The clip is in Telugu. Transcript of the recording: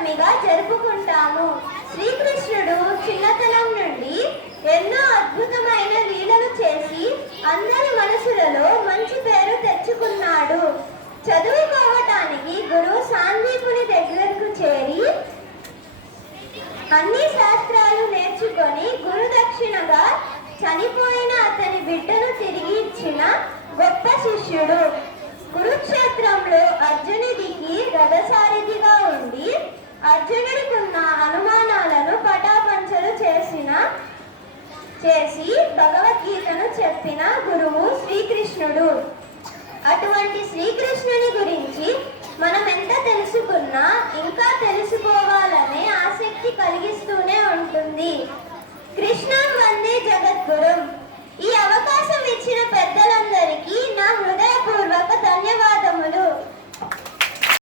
జన్మాష్టమిగా జరుపుకుంటాము. శ్రీకృష్ణుడు చిన్నతనం నుండి ఎన్నో అద్భుతమైన లీలలు చేసి అందరి మనసులలో మంచి పేరు తెచ్చుకున్నాడు. చదువుకోవటానికి గురువు సాందీపుని దగ్గరకు చేరి అన్ని శాస్త్రాలు నేర్చుకొని గురుదక్షిణగా చనిపోయిన అతని బిడ్డను తిరిగి ఇచ్చిన గొప్ప శిష్యుడు. కురుక్షేత్రంలో అర్జునుడికి రథసారథిగా ఉండి అర్జునుడికున్న అనుమానాలను పటాపంచలు చేసి భగవద్గీతను చెప్పిన గురువు శ్రీకృష్ణుడు. అటువంటి శ్రీకృష్ణుని గురించి మనం ఎంత తెలుసుకున్నా ఇంకా తెలుసుకోవాలనే ఆసక్తి కలిగిస్తూనే ఉంటుంది. కృష్ణం వందే